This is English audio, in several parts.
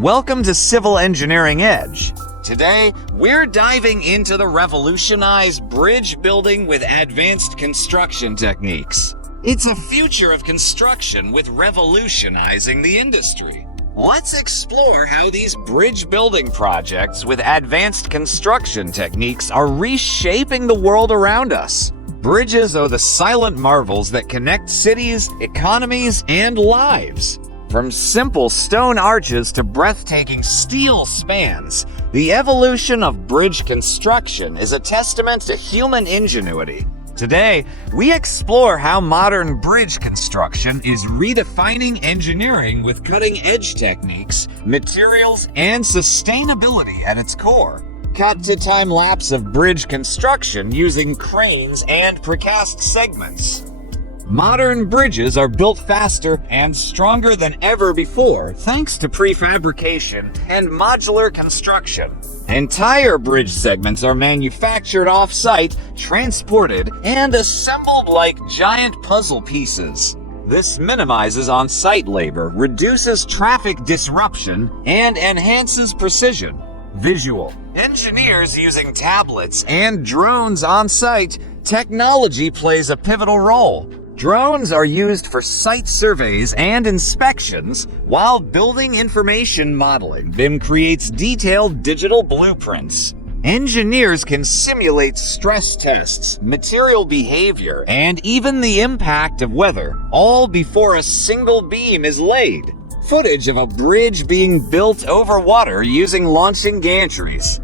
Welcome to Civil Engineering Edge. Today, we're diving into the revolutionized bridge building with advanced construction techniques. It's a future of construction with revolutionizing the industry. Let's explore how these bridge building projects with advanced construction techniques are reshaping the world around us. Bridges are the silent marvels that connect cities, economies, and lives. From simple stone arches to breathtaking steel spans, the evolution of bridge construction is a testament to human ingenuity. Today, we explore how modern bridge construction is redefining engineering with cutting-edge techniques, materials, and sustainability at its core. Cut to time-lapse of bridge construction using cranes and precast segments. Modern bridges are built faster and stronger than ever before thanks to prefabrication and modular construction. Entire bridge segments are manufactured off-site, transported, and assembled like giant puzzle pieces. This minimizes on-site labor, reduces traffic disruption, and enhances precision. Visual. Engineers using tablets and drones on-site, technology plays a pivotal role. Drones are used for site surveys and inspections, while building information modeling BIM creates detailed digital blueprints. Engineers can simulate stress tests, material behavior, and even the impact of weather, all before a single beam is laid. Footage of a bridge being built over water using launching gantries.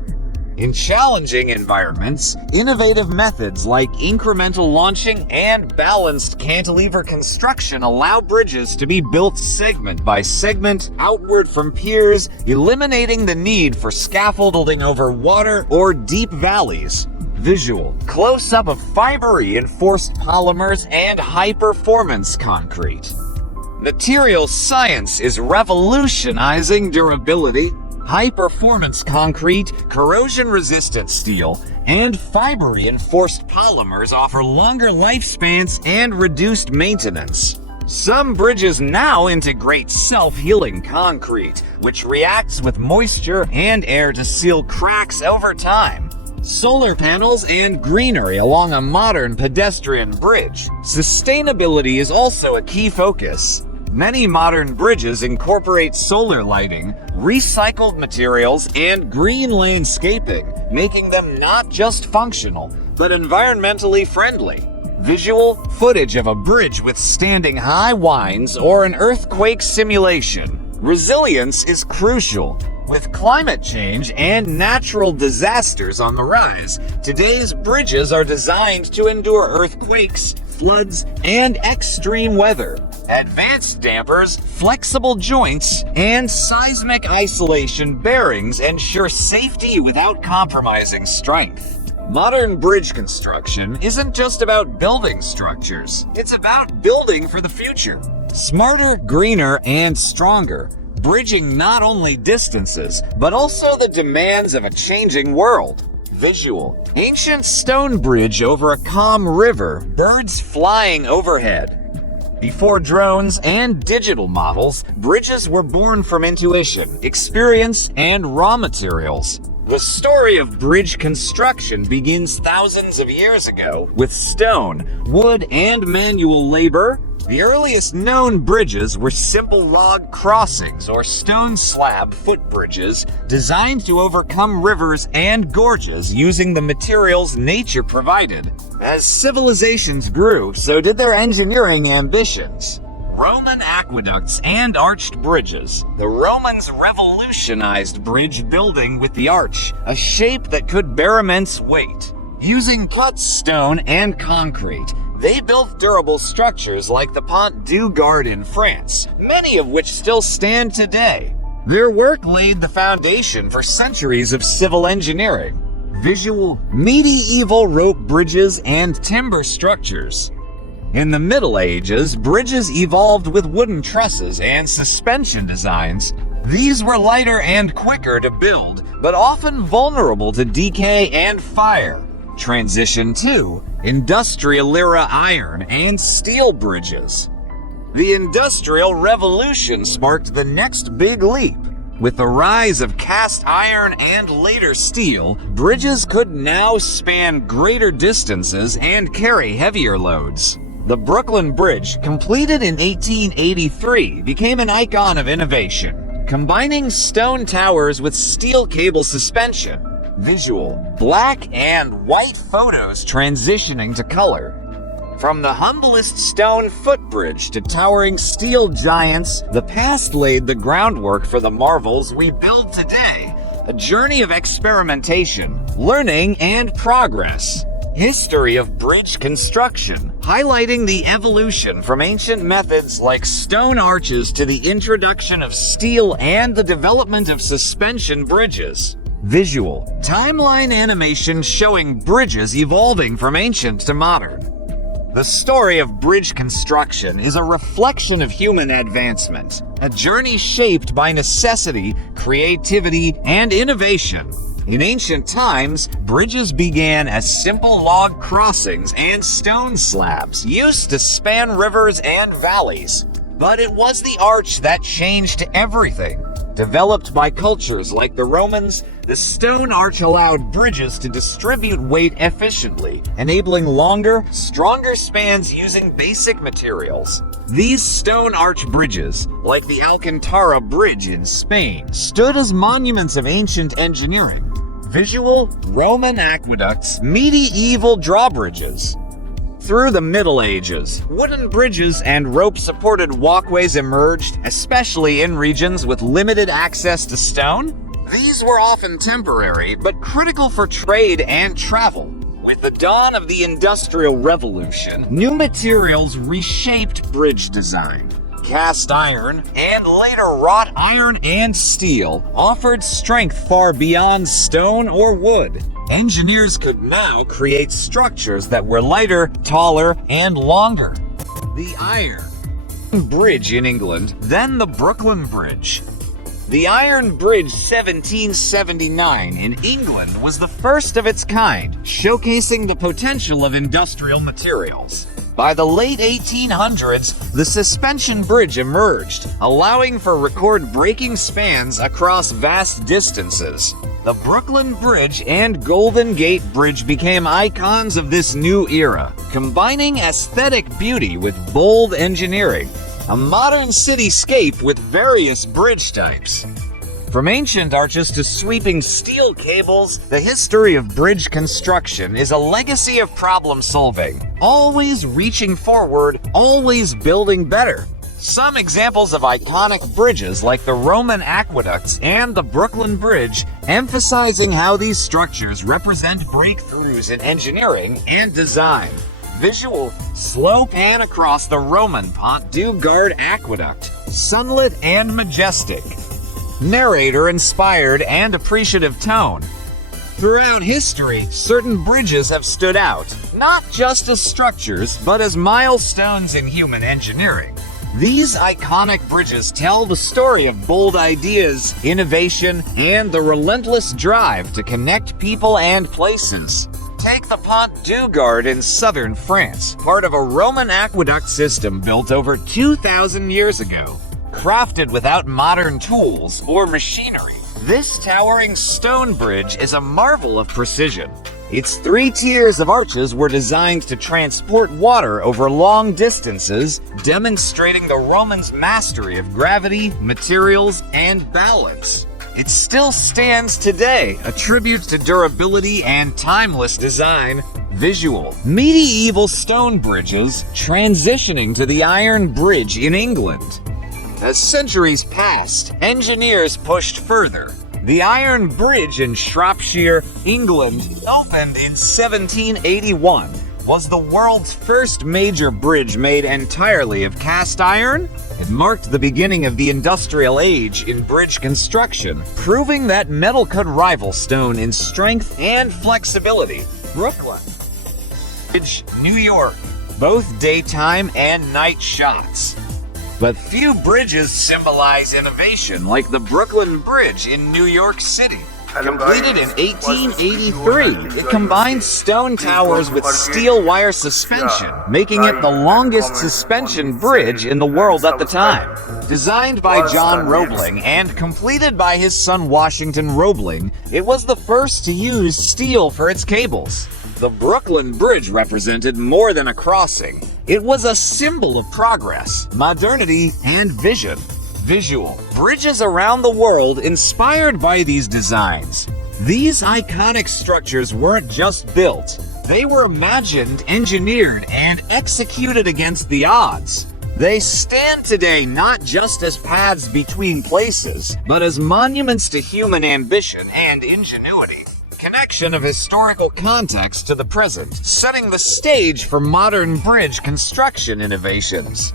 In challenging environments, innovative methods like incremental launching and balanced cantilever construction allow bridges to be built segment by segment outward from piers, eliminating the need for scaffolding over water or deep valleys. Visual. Close-up of fiber-reinforced polymers and high-performance concrete. Material science is revolutionizing durability. High-performance concrete, corrosion-resistant steel, and fiber-reinforced polymers offer longer lifespans and reduced maintenance. Some bridges now integrate self-healing concrete, which reacts with moisture and air to seal cracks over time. Solar panels and greenery along a modern pedestrian bridge. Sustainability is also a key focus. Many modern bridges incorporate solar lighting, recycled materials, and green landscaping, making them not just functional, but environmentally friendly. Visual footage of a bridge withstanding high winds or an earthquake simulation. Resilience is crucial. With climate change and natural disasters on the rise, today's bridges are designed to endure earthquakes, floods, and extreme weather. Advanced dampers, flexible joints, and seismic isolation bearings ensure safety without compromising strength. Modern bridge construction isn't just about building structures, it's about building for the future. Smarter, greener, and stronger, bridging not only distances, but also the demands of a changing world. Visual. Ancient stone bridge over a calm river, birds flying overhead. Before drones and digital models, bridges were born from intuition, experience, and raw materials. The story of bridge construction begins thousands of years ago with stone, wood, and manual labor. The earliest known bridges were simple log crossings or stone slab footbridges designed to overcome rivers and gorges using the materials nature provided. As civilizations grew, so did their engineering ambitions. Roman aqueducts and arched bridges. The Romans revolutionized bridge building with the arch, a shape that could bear immense weight. Using cut stone and concrete, they built durable structures like the Pont du Gard in France, many of which still stand today. Their work laid the foundation for centuries of civil engineering. Visual, medieval rope bridges and timber structures. In the Middle Ages, bridges evolved with wooden trusses and suspension designs. These were lighter and quicker to build, but often vulnerable to decay and fire. Transition to industrial-era iron and steel bridges. The Industrial Revolution sparked the next big leap. With the rise of cast iron and later steel, bridges could now span greater distances and carry heavier loads. The Brooklyn Bridge, completed in 1883, became an icon of innovation, combining stone towers with steel cable suspension. Visual: black and white photos transitioning to color. From the humblest stone footbridge to towering steel giants, the past laid the groundwork for the marvels we build today. A journey of experimentation, learning, and progress. History of bridge construction, highlighting the evolution from ancient methods like stone arches to the introduction of steel and the development of suspension bridges. Visual: timeline animation showing bridges evolving from ancient to modern. The story of bridge construction is a reflection of human advancement, a journey shaped by necessity, creativity, and innovation. In ancient times, bridges began as simple log crossings and stone slabs used to span rivers and valleys. But it was the arch that changed everything. Developed by cultures like the Romans, the stone arch allowed bridges to distribute weight efficiently, enabling longer, stronger spans using basic materials. These stone arch bridges, like the Alcantara Bridge in Spain, stood as monuments of ancient engineering. Visual: Roman aqueducts, medieval drawbridges. Through the Middle Ages, wooden bridges and rope-supported walkways emerged, especially in regions with limited access to stone. These were often temporary, but critical for trade and travel. With the dawn of the Industrial Revolution, new materials reshaped bridge design. Cast iron, and later wrought iron and steel, offered strength far beyond stone or wood. Engineers could now create structures that were lighter, taller, and longer. The Iron Bridge in England, then the Brooklyn Bridge. The Iron Bridge 1779 in England was the first of its kind, showcasing the potential of industrial materials. By the late 1800s, the suspension bridge emerged, allowing for record-breaking spans across vast distances. The Brooklyn Bridge and Golden Gate Bridge became icons of this new era, combining aesthetic beauty with bold engineering. A modern cityscape with various bridge types. From ancient arches to sweeping steel cables, the history of bridge construction is a legacy of problem solving, always reaching forward, always building better. Some examples of iconic bridges like the Roman aqueducts and the Brooklyn Bridge, emphasizing how these structures represent breakthroughs in engineering and design. Visual: slow pan across the Roman Pont du Gard aqueduct, sunlit and majestic. Narrator inspired and appreciative tone. Throughout history, certain bridges have stood out, not just as structures, but as milestones in human engineering. These iconic bridges tell the story of bold ideas, innovation, and the relentless drive to connect people and places. Take the Pont du Gard in southern France, part of a Roman aqueduct system built over 2,000 years ago. Crafted without modern tools or machinery, this towering stone bridge is a marvel of precision. Its 3 tiers of arches were designed to transport water over long distances, demonstrating the Romans' mastery of gravity, materials, and balance. It still stands today, a tribute to durability and timeless design. Visual: medieval stone bridges transitioning to the Iron Bridge in England. As centuries passed, engineers pushed further. The Iron Bridge in Shropshire, England, opened in 1781, was the world's first major bridge made entirely of cast iron. It marked the beginning of the industrial age in bridge construction, proving that metal could rival stone in strength and flexibility. Brooklyn Bridge, New York, both daytime and night shots. But few bridges symbolize innovation like the Brooklyn Bridge in New York City. Completed in 1883, it combined stone towers with steel wire suspension, making it the longest suspension bridge in the world at the time. Designed by John Roebling and completed by his son Washington Roebling, it was the first to use steel for its cables. The Brooklyn Bridge represented more than a crossing. It was a symbol of progress, modernity, and vision. Visual. Bridges around the world inspired by these designs. These iconic structures weren't just built. They were imagined, engineered, and executed against the odds. They stand today not just as paths between places, but as monuments to human ambition and ingenuity. Connection of historical context to the present, setting the stage for modern bridge construction innovations.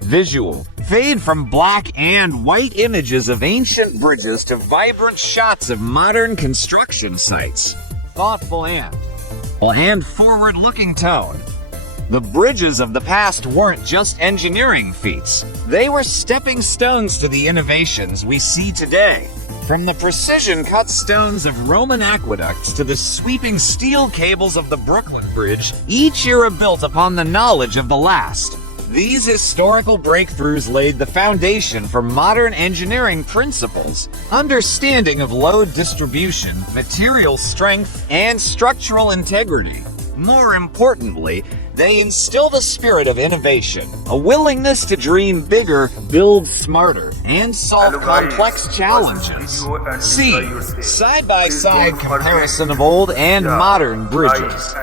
Visual. Fade from black and white images of ancient bridges to vibrant shots of modern construction sites. Thoughtful and forward-looking tone. The bridges of the past weren't just engineering feats. They were stepping stones to the innovations we see today. From the precision-cut stones of Roman aqueducts to the sweeping steel cables of the Brooklyn Bridge, each era built upon the knowledge of the last. These historical breakthroughs laid the foundation for modern engineering principles, understanding of load distribution, material strength, and structural integrity. More importantly, they instilled a spirit of innovation, a willingness to dream bigger, build smarter, and solve complex challenges. C. Side-by-side comparison of old and modern bridges.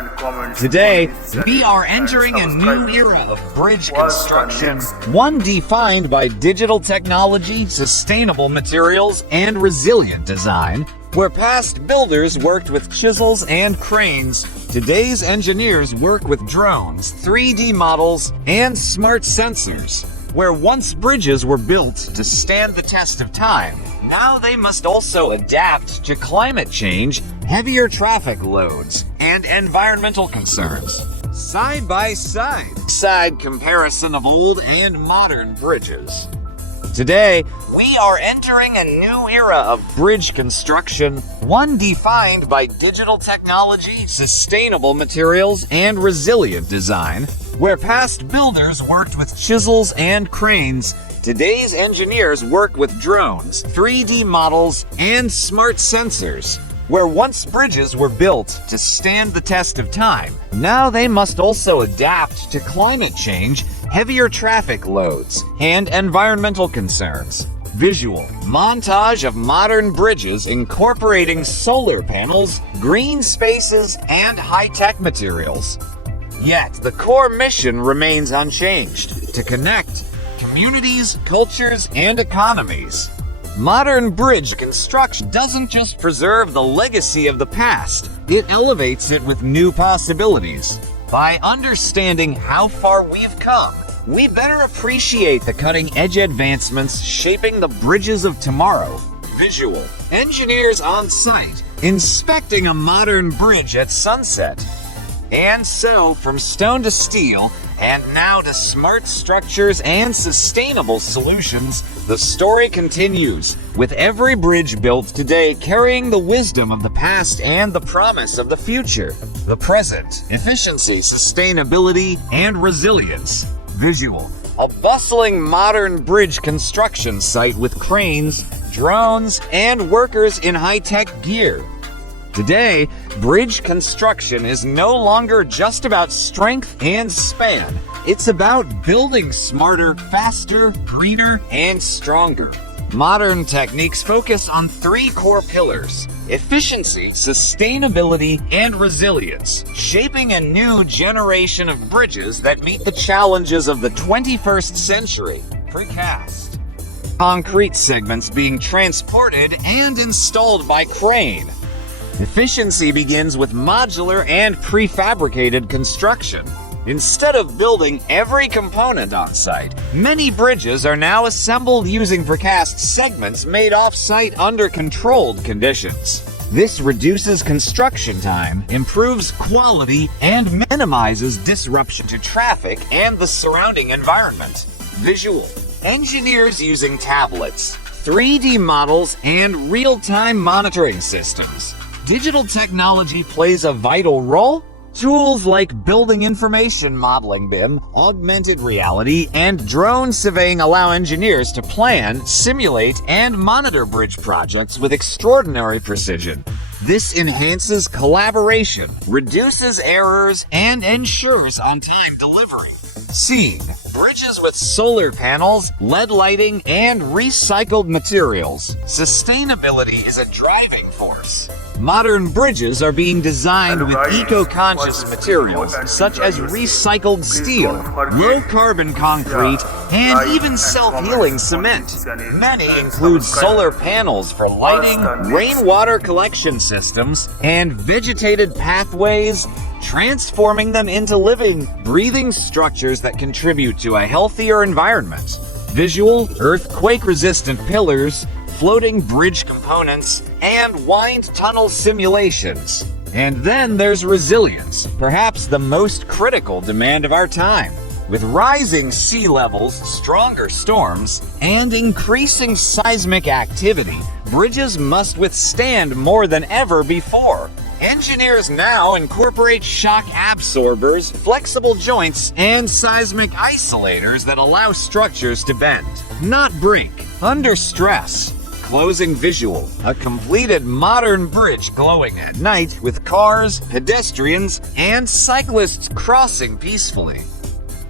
Today, we are entering a new era of bridge construction, one defined by digital technology, sustainable materials, and resilient design. Where past builders worked with chisels and cranes, today's engineers work with drones, 3D models, and smart sensors. Where once bridges were built to stand the test of time, now they must also adapt to climate change, heavier traffic loads, and environmental concerns. Side-by-side comparison of old and modern bridges. Today, we are entering a new era of bridge construction, one defined by digital technology, sustainable materials, and resilient design. Where past builders worked with chisels and cranes, today's engineers work with drones, 3D models, and smart sensors. Where once bridges were built to stand the test of time, now they must also adapt to climate change, heavier traffic loads, and environmental concerns. Visual. Montage of modern bridges incorporating solar panels, green spaces, and high-tech materials. Yet, the core mission remains unchanged: to connect communities, cultures, and economies. Modern bridge construction doesn't just preserve the legacy of the past, it elevates it with new possibilities. By understanding how far we've come, we better appreciate the cutting-edge advancements shaping the bridges of tomorrow. Visual. Engineers on site, inspecting a modern bridge at sunset. And so, from stone to steel, and now to smart structures and sustainable solutions, the story continues, with every bridge built today carrying the wisdom of the past and the promise of the future. The present, efficiency, sustainability, and resilience. Visual. A bustling modern bridge construction site with cranes, drones, and workers in high-tech gear. Today, bridge construction is no longer just about strength and span. It's about building smarter, faster, greener, and stronger. Modern techniques focus on three core pillars: efficiency, sustainability, and resilience, shaping a new generation of bridges that meet the challenges of the 21st century. Precast. Concrete segments being transported and installed by crane. Efficiency begins with modular and prefabricated construction. Instead of building every component on site, many bridges are now assembled using precast segments made off-site under controlled conditions. This reduces construction time, improves quality, and minimizes disruption to traffic and the surrounding environment. Visual. Engineers using tablets, 3D models, and real-time monitoring systems. Digital technology plays a vital role. Tools like building information modeling BIM, augmented reality, and drone surveying allow engineers to plan, simulate, and monitor bridge projects with extraordinary precision. This enhances collaboration, reduces errors, and ensures on-time delivery. Scene: bridges with solar panels, LED lighting, and recycled materials. Sustainability is a driving force. Modern bridges are being designed with eco-conscious materials such as recycled steel, low-carbon concrete, and even self-healing cement. Many include solar panels for lighting, rainwater collection systems, and vegetated pathways, transforming them into living, breathing structures that contribute to a healthier environment. Visual, earthquake-resistant pillars, floating bridge components, and wind tunnel simulations. And then there's resilience, perhaps the most critical demand of our time. With rising sea levels, stronger storms, and increasing seismic activity, bridges must withstand more than ever before. Engineers now incorporate shock absorbers, flexible joints, and seismic isolators that allow structures to bend, not break, under stress. Closing visual: a completed modern bridge glowing at night with cars, pedestrians, and cyclists crossing peacefully.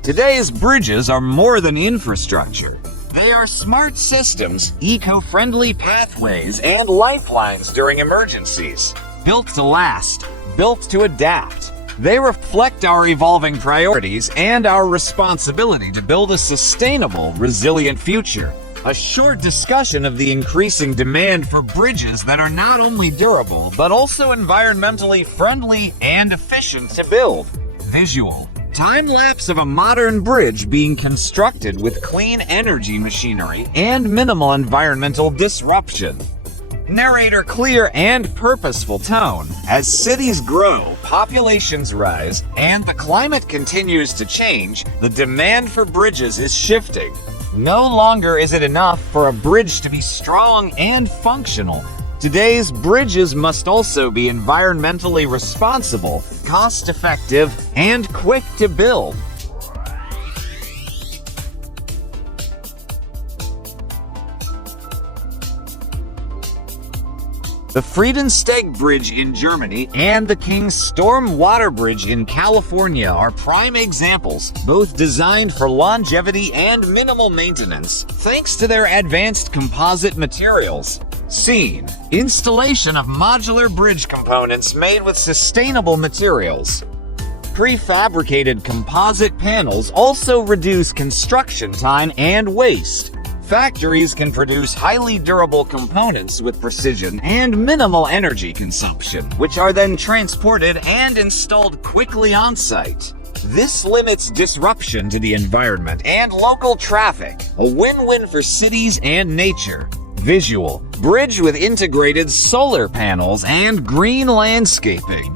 Today's bridges are more than infrastructure. They are smart systems, eco-friendly pathways, and lifelines during emergencies. Built to last, built to adapt. They reflect our evolving priorities and our responsibility to build a sustainable, resilient future. A short discussion of the increasing demand for bridges that are not only durable, but also environmentally friendly and efficient to build. Visual: time-lapse of a modern bridge being constructed with clean energy machinery and minimal environmental disruption. Narrator: clear and purposeful tone. As cities grow, populations rise, and the climate continues to change, the demand for bridges is shifting. No longer is it enough for a bridge to be strong and functional. Today's bridges must also be environmentally responsible, cost-effective, and quick to build. The Friedensteg Bridge in Germany and the King's Storm Water Bridge in California are prime examples, both designed for longevity and minimal maintenance, thanks to their advanced composite materials. Scene: installation of modular bridge components made with sustainable materials. Prefabricated composite panels also reduce construction time and waste. Factories can produce highly durable components with precision and minimal energy consumption, which are then transported and installed quickly on site. This limits disruption to the environment and local traffic, a win-win for cities and nature. Visual: bridge with integrated solar panels and green landscaping.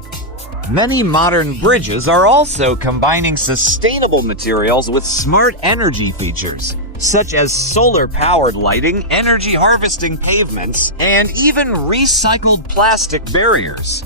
Many modern bridges are also combining sustainable materials with smart energy features, such as solar-powered lighting, energy-harvesting pavements, and even recycled plastic barriers.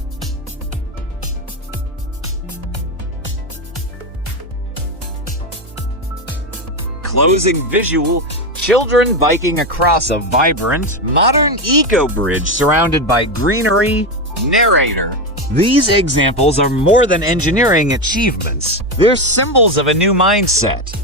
Closing visual: children biking across a vibrant, modern eco-bridge surrounded by greenery. Narrator: these examples are more than engineering achievements. They're symbols of a new mindset.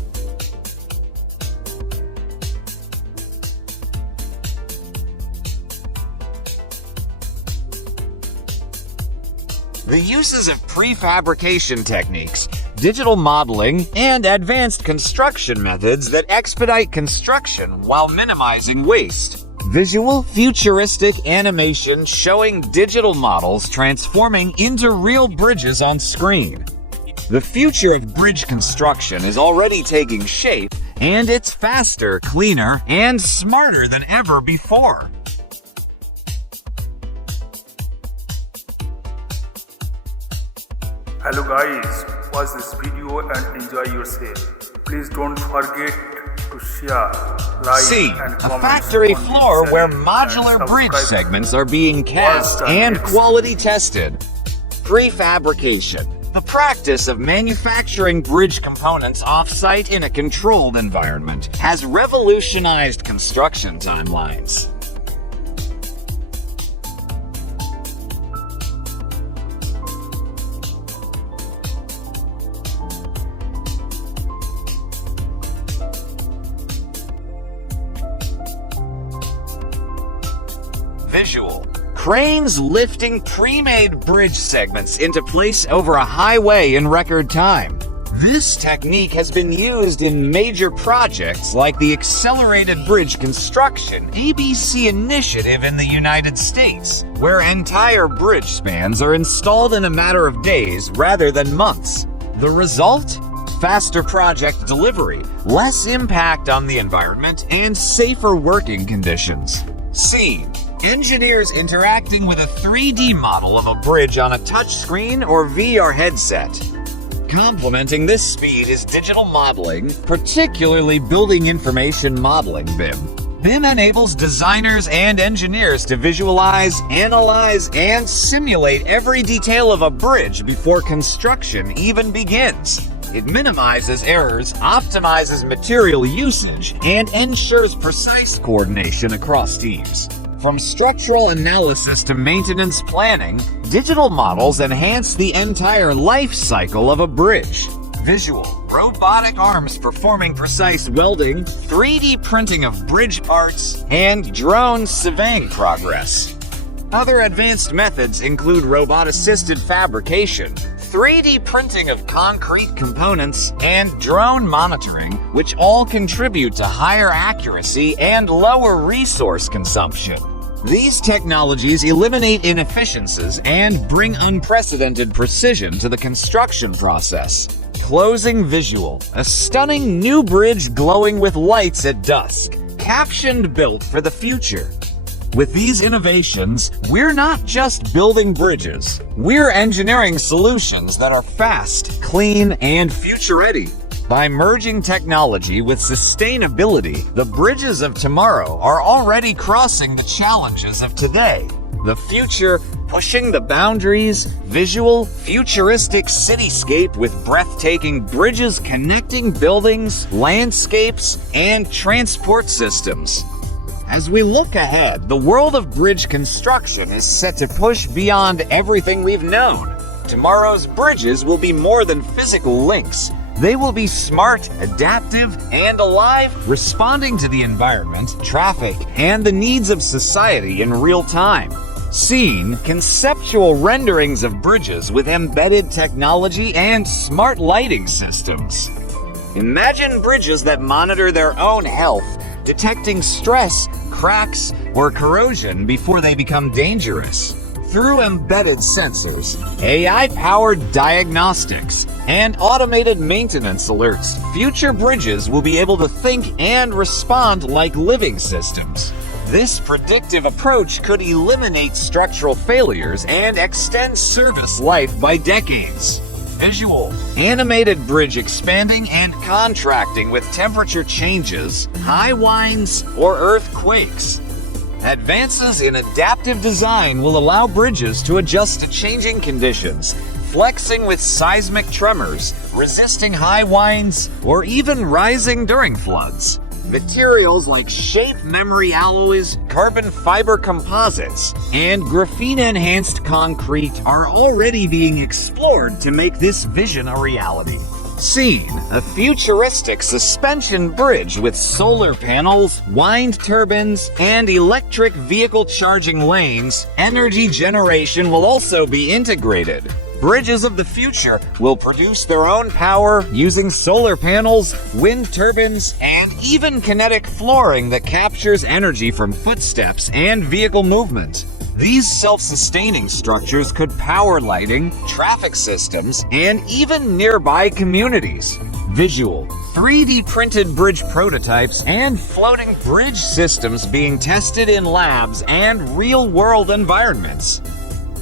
The uses of prefabrication techniques, digital modeling, and advanced construction methods that expedite construction while minimizing waste. Visual: futuristic animation showing digital models transforming into real bridges on screen. The future of bridge construction is already taking shape, and it's faster, cleaner, and smarter than ever before. Hello guys, watch this video and enjoy yourself. Please don't forget to share C. A factory floor where modular bridge segments are being cast and quality tested. Prefabrication. The practice of manufacturing bridge components off-site in a controlled environment has revolutionized construction timelines. Visual. Cranes lifting pre-made bridge segments into place over a highway in record time. This technique has been used in major projects like the Accelerated Bridge Construction ABC initiative in the United States, where entire bridge spans are installed in a matter of days rather than months. The result? Faster project delivery, less impact on the environment, and safer working conditions. C. Engineers interacting with a 3D model of a bridge on a touchscreen or VR headset. Complementing this speed is digital modeling, particularly Building Information Modeling (BIM). BIM enables designers and engineers to visualize, analyze, and simulate every detail of a bridge before construction even begins. It minimizes errors, optimizes material usage, and ensures precise coordination across teams. From structural analysis to maintenance planning, digital models enhance the entire life cycle of a bridge. Visual. Robotic arms performing precise welding, 3D printing of bridge parts, and drone surveying progress. Other advanced methods include robot-assisted fabrication, 3D printing of concrete components, and drone monitoring, which all contribute to higher accuracy and lower resource consumption. These technologies eliminate inefficiencies and bring unprecedented precision to the construction process. Closing visual. A stunning new bridge glowing with lights at dusk, captioned "Built for the Future." With these innovations, we're not just building bridges. We're engineering solutions that are fast, clean, and future-ready. By merging technology with sustainability, the bridges of tomorrow are already crossing the challenges of today. The future, pushing the boundaries, visual, futuristic cityscape with breathtaking bridges connecting buildings, landscapes, and transport systems. As we look ahead, the world of bridge construction is set to push beyond everything we've known. Tomorrow's bridges will be more than physical links. They will be smart, adaptive, and alive, responding to the environment, traffic, and the needs of society in real time. Seeing conceptual renderings of bridges with embedded technology and smart lighting systems. Imagine bridges that monitor their own health, detecting stress, cracks, or corrosion before they become dangerous. Through embedded sensors, AI-powered diagnostics, and automated maintenance alerts, future bridges will be able to think and respond like living systems. This predictive approach could eliminate structural failures and extend service life by decades. Visual. Animated bridge expanding and contracting with temperature changes, high winds, or earthquakes. Advances in adaptive design will allow bridges to adjust to changing conditions, flexing with seismic tremors, resisting high winds, or even rising during floods. Materials like shape memory alloys, carbon fiber composites, and graphene-enhanced concrete are already being explored to make this vision a reality. Seen, a futuristic suspension bridge with solar panels, wind turbines, and electric vehicle charging lanes. Energy generation will also be integrated. Bridges of the future will produce their own power using solar panels, wind turbines, and even kinetic flooring that captures energy from footsteps and vehicle movement. These self-sustaining structures could power lighting, traffic systems, and even nearby communities. Visual. 3D printed bridge prototypes and floating bridge systems being tested in labs and real-world environments.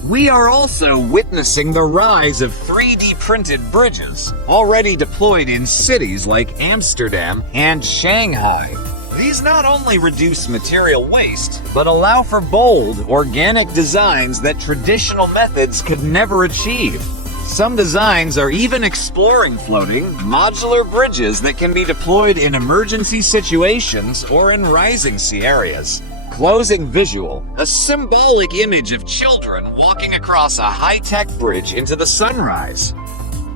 We are also witnessing the rise of 3D printed bridges, already deployed in cities like Amsterdam and Shanghai. These not only reduce material waste, but allow for bold, organic designs that traditional methods could never achieve. Some designs are even exploring floating, modular bridges that can be deployed in emergency situations or in rising sea areas. Closing visual, a symbolic image of children walking across a high-tech bridge into the sunrise.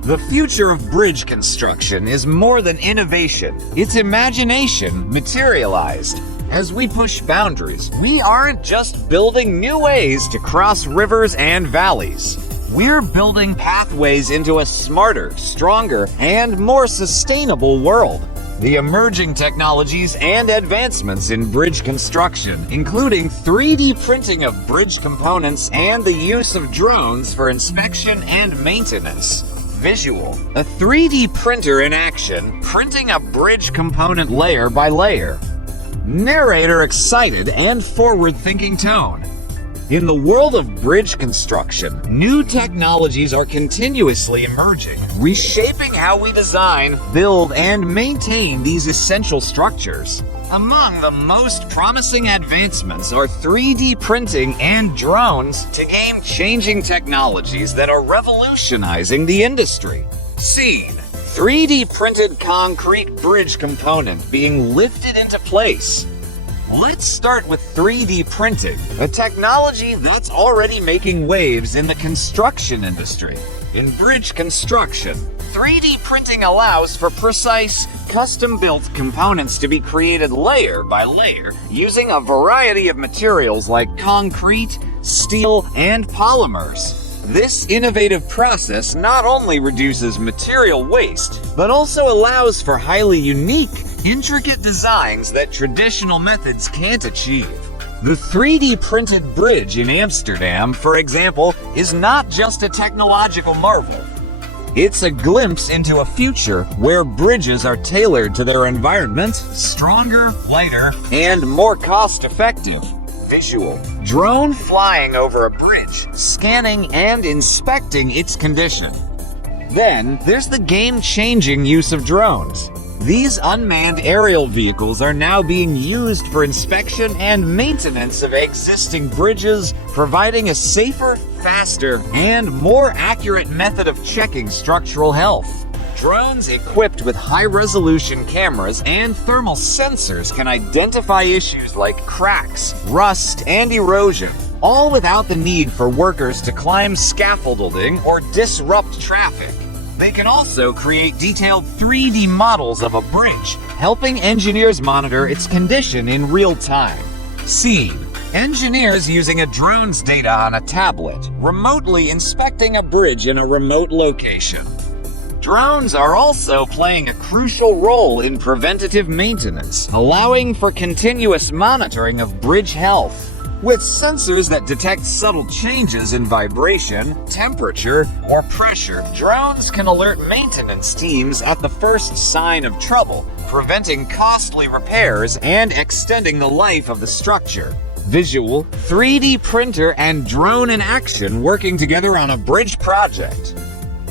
The future of bridge construction is more than innovation. It's imagination materialized. As we push boundaries, we aren't just building new ways to cross rivers and valleys. We're building pathways into a smarter, stronger, and more sustainable world. The emerging technologies and advancements in bridge construction, including 3D printing of bridge components and the use of drones for inspection and maintenance. Visual, a 3D printer in action, printing a bridge component layer by layer. Narrator excited and forward-thinking tone. In the world of bridge construction, new technologies are continuously emerging, reshaping how we design, build, and maintain these essential structures. Among the most promising advancements are 3D printing and drones, to game-changing technologies that are revolutionizing the industry. Scene: 3D printed concrete bridge component being lifted into place. Let's start with 3D printing, a technology that's already making waves in the construction industry. In bridge construction, 3D printing allows for precise, custom-built components to be created layer by layer using a variety of materials like concrete, steel, and polymers. This innovative process not only reduces material waste, but also allows for highly unique, intricate designs that traditional methods can't achieve. The 3D printed bridge in Amsterdam, for example, is not just a technological marvel. It's a glimpse into a future where bridges are tailored to their environment, stronger, lighter, and more cost-effective. Visual: drone flying over a bridge, scanning and inspecting its condition. Then, there's the game-changing use of drones. These unmanned aerial vehicles are now being used for inspection and maintenance of existing bridges, providing a safer, faster, and more accurate method of checking structural health. Drones equipped with high-resolution cameras and thermal sensors can identify issues like cracks, rust, and erosion, all without the need for workers to climb scaffolding or disrupt traffic. They can also create detailed 3D models of a bridge, helping engineers monitor its condition in real time. Scene: engineers using a drone's data on a tablet, remotely inspecting a bridge in a remote location. Drones are also playing a crucial role in preventative maintenance, allowing for continuous monitoring of bridge health. With sensors that detect subtle changes in vibration, temperature, or pressure, drones can alert maintenance teams at the first sign of trouble, preventing costly repairs and extending the life of the structure. Visual: 3D printer and drone in action working together on a bridge project.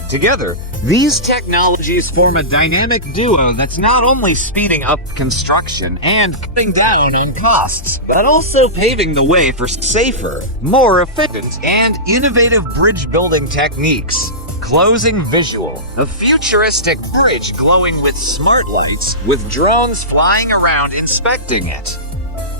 Together, these technologies form a dynamic duo that's not only speeding up construction and cutting down on costs, but also paving the way for safer, more efficient, and innovative bridge building techniques. Closing visual: a futuristic bridge glowing with smart lights, with drones flying around inspecting it.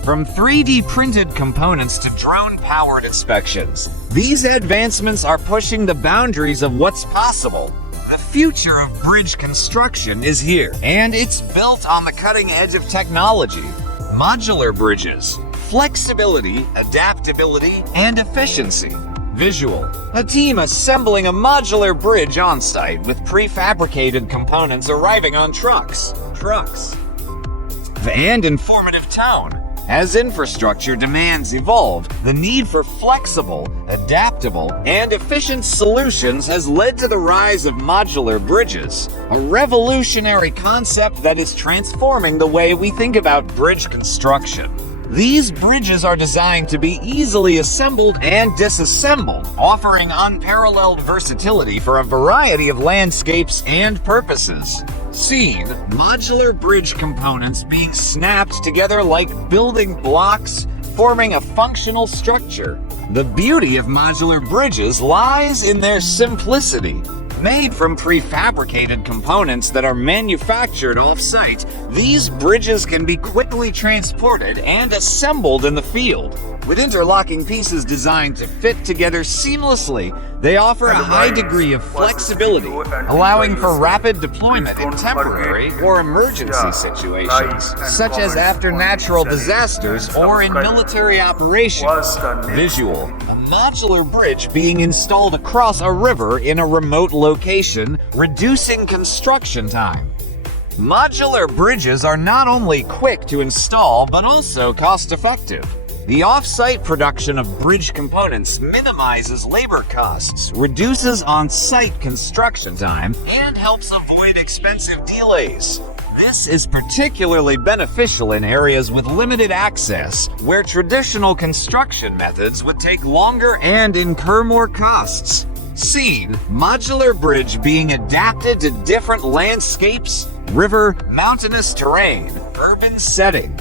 From 3D printed components to drone-powered inspections, these advancements are pushing the boundaries of what's possible. The future of bridge construction is here, and it's built on the cutting edge of technology. Modular bridges: flexibility, adaptability, and efficiency. Visual: a team assembling a modular bridge on site with prefabricated components arriving on trucks. And informative tone: as infrastructure demands evolve, the need for flexible, adaptable, and efficient solutions has led to the rise of modular bridges, a revolutionary concept that is transforming the way we think about bridge construction. These bridges are designed to be easily assembled and disassembled, offering unparalleled versatility for a variety of landscapes and purposes. Scene: modular bridge components being snapped together like building blocks, forming a functional structure. The beauty of modular bridges lies in their simplicity. Made from prefabricated components that are manufactured off-site, these bridges can be quickly transported and assembled in the field. With interlocking pieces designed to fit together seamlessly, they offer a high degree of flexibility, allowing for rapid deployment in temporary or emergency situations, such as after natural disasters or in military operations. Visual: a modular bridge being installed across a river in a remote location, reducing construction time. Modular bridges are not only quick to install, but also cost-effective. The off-site production of bridge components minimizes labor costs, reduces on-site construction time, and helps avoid expensive delays. This is particularly beneficial in areas with limited access, where traditional construction methods would take longer and incur more costs. Scene: modular bridge being adapted to different landscapes, river, mountainous terrain, urban setting.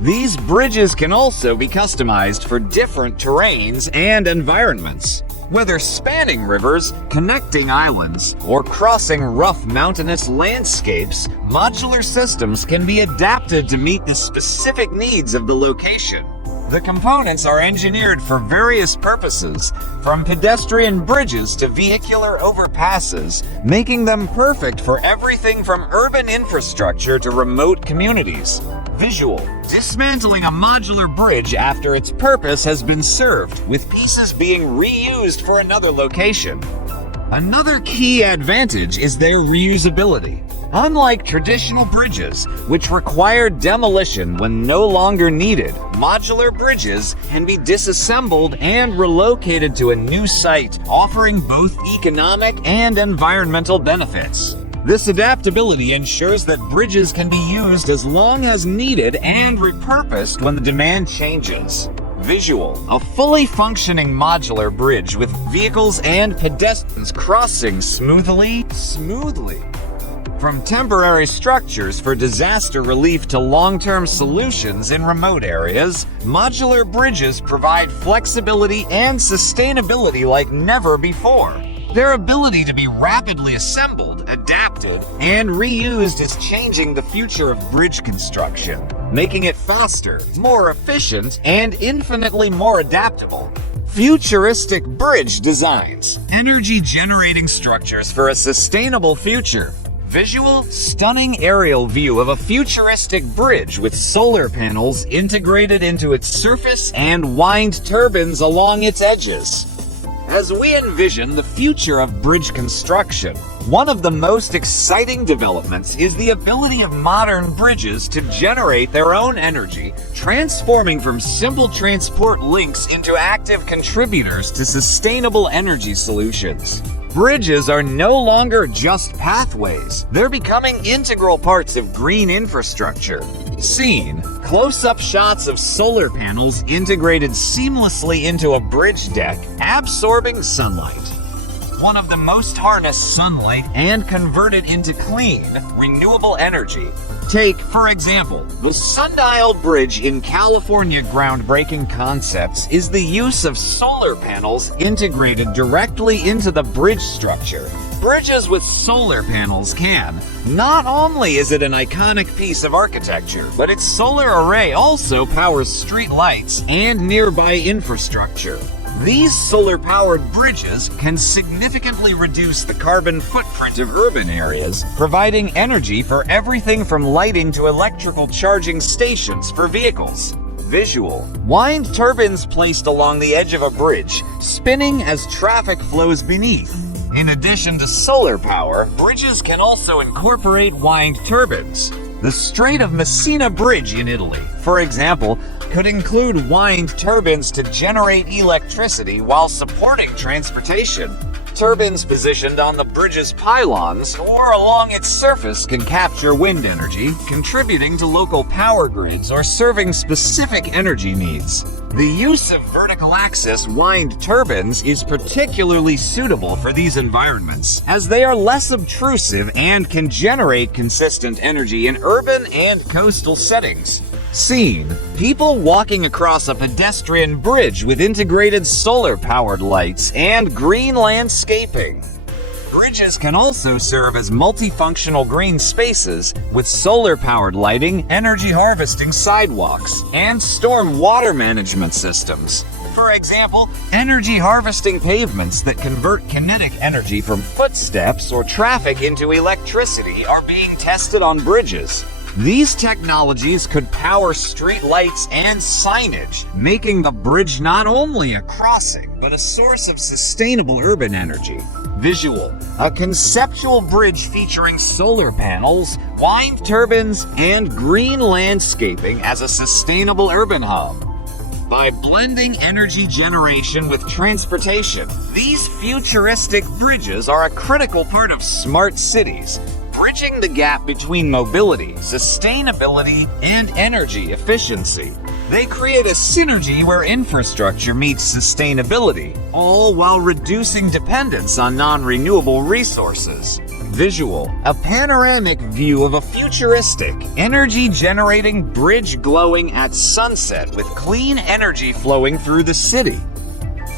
These bridges can also be customized for different terrains and environments. Whether spanning rivers, connecting islands, or crossing rough mountainous landscapes, modular systems can be adapted to meet the specific needs of the location. The components are engineered for various purposes, from pedestrian bridges to vehicular overpasses, making them perfect for everything from urban infrastructure to remote communities. Visual: dismantling a modular bridge after its purpose has been served, with pieces being reused for another location. Another key advantage is their reusability. Unlike traditional bridges, which require demolition when no longer needed, modular bridges can be disassembled and relocated to a new site, offering both economic and environmental benefits. This adaptability ensures that bridges can be used as long as needed and repurposed when the demand changes. Visual: a fully functioning modular bridge with vehicles and pedestrians crossing smoothly. From temporary structures for disaster relief to long-term solutions in remote areas, modular bridges provide flexibility and sustainability like never before. Their ability to be rapidly assembled, adapted, and reused is changing the future of bridge construction, making it faster, more efficient, and infinitely more adaptable. Futuristic bridge designs: energy-generating structures for a sustainable future. Visual: stunning aerial view of a futuristic bridge with solar panels integrated into its surface and wind turbines along its edges. As we envision the future of bridge construction, one of the most exciting developments is the ability of modern bridges to generate their own energy, transforming from simple transport links into active contributors to sustainable energy solutions. Bridges are no longer just pathways. They're becoming integral parts of green infrastructure. Scene: close-up shots of solar panels integrated seamlessly into a bridge deck, absorbing sunlight. One of the most harnessed sunlight and convert it into clean, renewable energy. Take, for example, the Sundial Bridge in California. Groundbreaking concepts is the use of solar panels integrated directly into the bridge structure. Bridges with solar panels can. Not only is it an iconic piece of architecture, but its solar array also powers street lights and nearby infrastructure. These solar-powered bridges can significantly reduce the carbon footprint of urban areas, providing energy for everything from lighting to electrical charging stations for vehicles. Visual: wind turbines placed along the edge of a bridge, spinning as traffic flows beneath. In addition to solar power, bridges can also incorporate wind turbines. The Strait of Messina Bridge in Italy, for example, could include wind turbines to generate electricity while supporting transportation. Turbines positioned on the bridge's pylons or along its surface can capture wind energy, contributing to local power grids or serving specific energy needs. The use of vertical axis wind turbines is particularly suitable for these environments, as they are less obtrusive and can generate consistent energy in urban and coastal settings. Scene: people walking across a pedestrian bridge with integrated solar-powered lights and green landscaping. Bridges can also serve as multifunctional green spaces with solar-powered lighting, energy-harvesting sidewalks, and storm water management systems. For example, energy-harvesting pavements that convert kinetic energy from footsteps or traffic into electricity are being tested on bridges. These technologies could power street lights and signage, making the bridge not only a crossing, but a source of sustainable urban energy. Visual: a conceptual bridge featuring solar panels, wind turbines, and green landscaping as a sustainable urban hub. By blending energy generation with transportation, these futuristic bridges are a critical part of smart cities, bridging the gap between mobility, sustainability, and energy efficiency. They create a synergy where infrastructure meets sustainability, all while reducing dependence on non-renewable resources. Visual: a panoramic view of a futuristic, energy-generating bridge glowing at sunset with clean energy flowing through the city.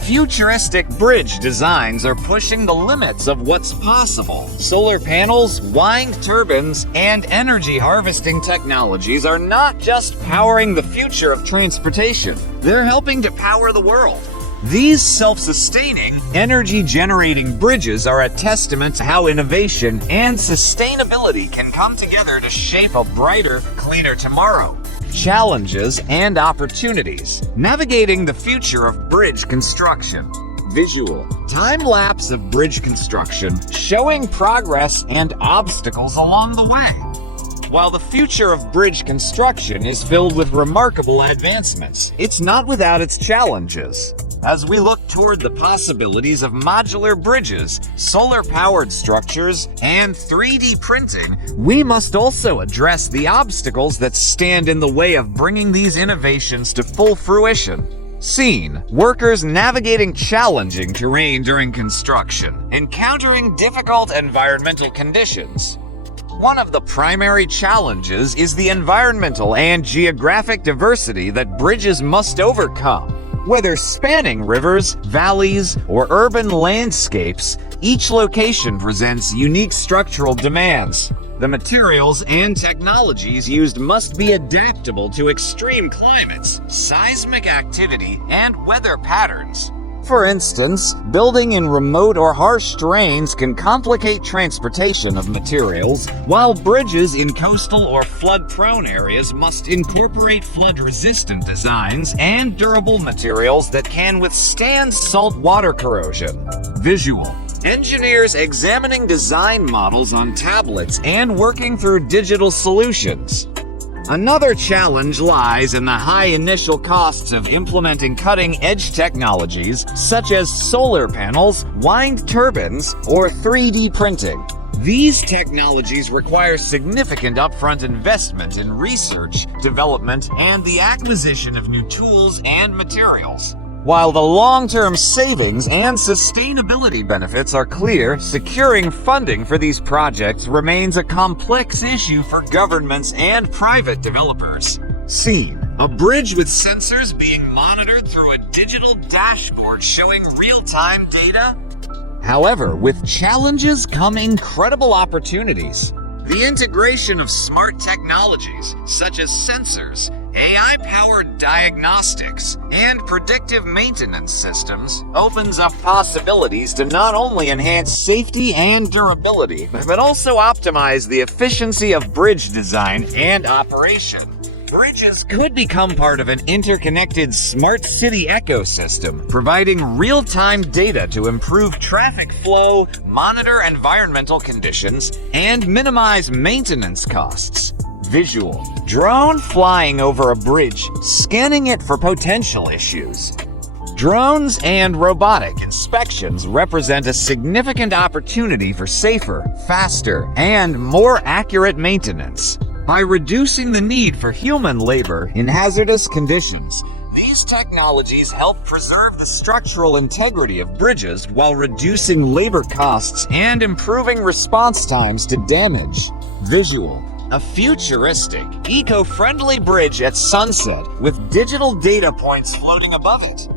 Futuristic bridge designs are pushing the limits of what's possible. Solar panels, wind turbines, and energy harvesting technologies are not just powering the future of transportation, they're helping to power the world. These self-sustaining, energy-generating bridges are a testament to how innovation and sustainability can come together to shape a brighter, cleaner tomorrow. Challenges and opportunities: navigating the future of bridge construction. Visual: time-lapse of bridge construction, showing progress and obstacles along the way. While the future of bridge construction is filled with remarkable advancements, it's not without its challenges. As we look toward the possibilities of modular bridges, solar-powered structures, and 3D printing, we must also address the obstacles that stand in the way of bringing these innovations to full fruition. Scene: workers navigating challenging terrain during construction, encountering difficult environmental conditions. One of the primary challenges is the environmental and geographic diversity that bridges must overcome. Whether spanning rivers, valleys, or urban landscapes, each location presents unique structural demands. The materials and technologies used must be adaptable to extreme climates, seismic activity, and weather patterns. For instance, building in remote or harsh terrains can complicate transportation of materials, while bridges in coastal or flood-prone areas must incorporate flood-resistant designs and durable materials that can withstand saltwater corrosion. Visual: engineers examining design models on tablets and working through digital solutions. Another challenge lies in the high initial costs of implementing cutting-edge technologies such as solar panels, wind turbines, or 3D printing. These technologies require significant upfront investment in research, development, and the acquisition of new tools and materials. While the long-term savings and sustainability benefits are clear, securing funding for these projects remains a complex issue for governments and private developers. Scene: a bridge with sensors being monitored through a digital dashboard showing real-time data. However, with challenges come incredible opportunities. The integration of smart technologies, such as sensors, AI-powered diagnostics, and predictive maintenance systems, opens up possibilities to not only enhance safety and durability, but also optimize the efficiency of bridge design and operation. Bridges could become part of an interconnected smart city ecosystem, providing real-time data to improve traffic flow, monitor environmental conditions, and minimize maintenance costs. Visual: drone flying over a bridge, scanning it for potential issues. Drones and robotic inspections represent a significant opportunity for safer, faster, and more accurate maintenance. By reducing the need for human labor in hazardous conditions, these technologies help preserve the structural integrity of bridges while reducing labor costs and improving response times to damage. Visual: a futuristic, eco-friendly bridge at sunset with digital data points floating above it.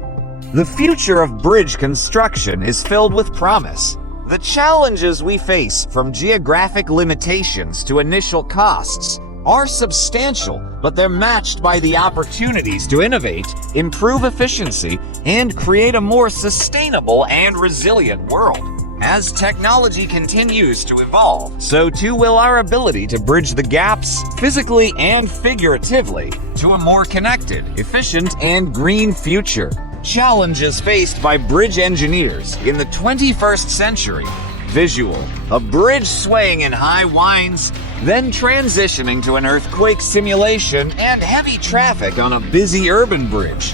The future of bridge construction is filled with promise. The challenges we face, from geographic limitations to initial costs, are substantial, but they're matched by the opportunities to innovate, improve efficiency, and create a more sustainable and resilient world. As technology continues to evolve, so too will our ability to bridge the gaps, physically and figuratively, to a more connected, efficient, and green future. Challenges faced by bridge engineers in the 21st century. Visual: a bridge swaying in high winds, then transitioning to an earthquake simulation and heavy traffic on a busy urban bridge.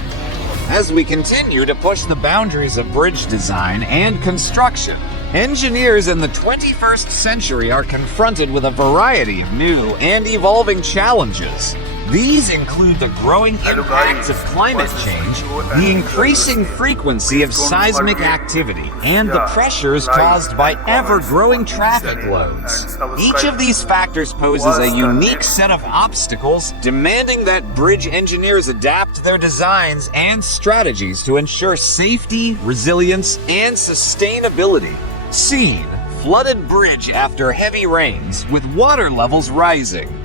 As we continue to push the boundaries of bridge design and construction, engineers in the 21st century are confronted with a variety of new and evolving challenges. These include the growing impacts of climate change, the increasing frequency of seismic activity, and the pressures caused by ever-growing traffic loads. Each of these factors poses a unique set of obstacles, demanding that bridge engineers adapt their designs and strategies to ensure safety, resilience, and sustainability. Scene: flooded bridge after heavy rains, with water levels rising.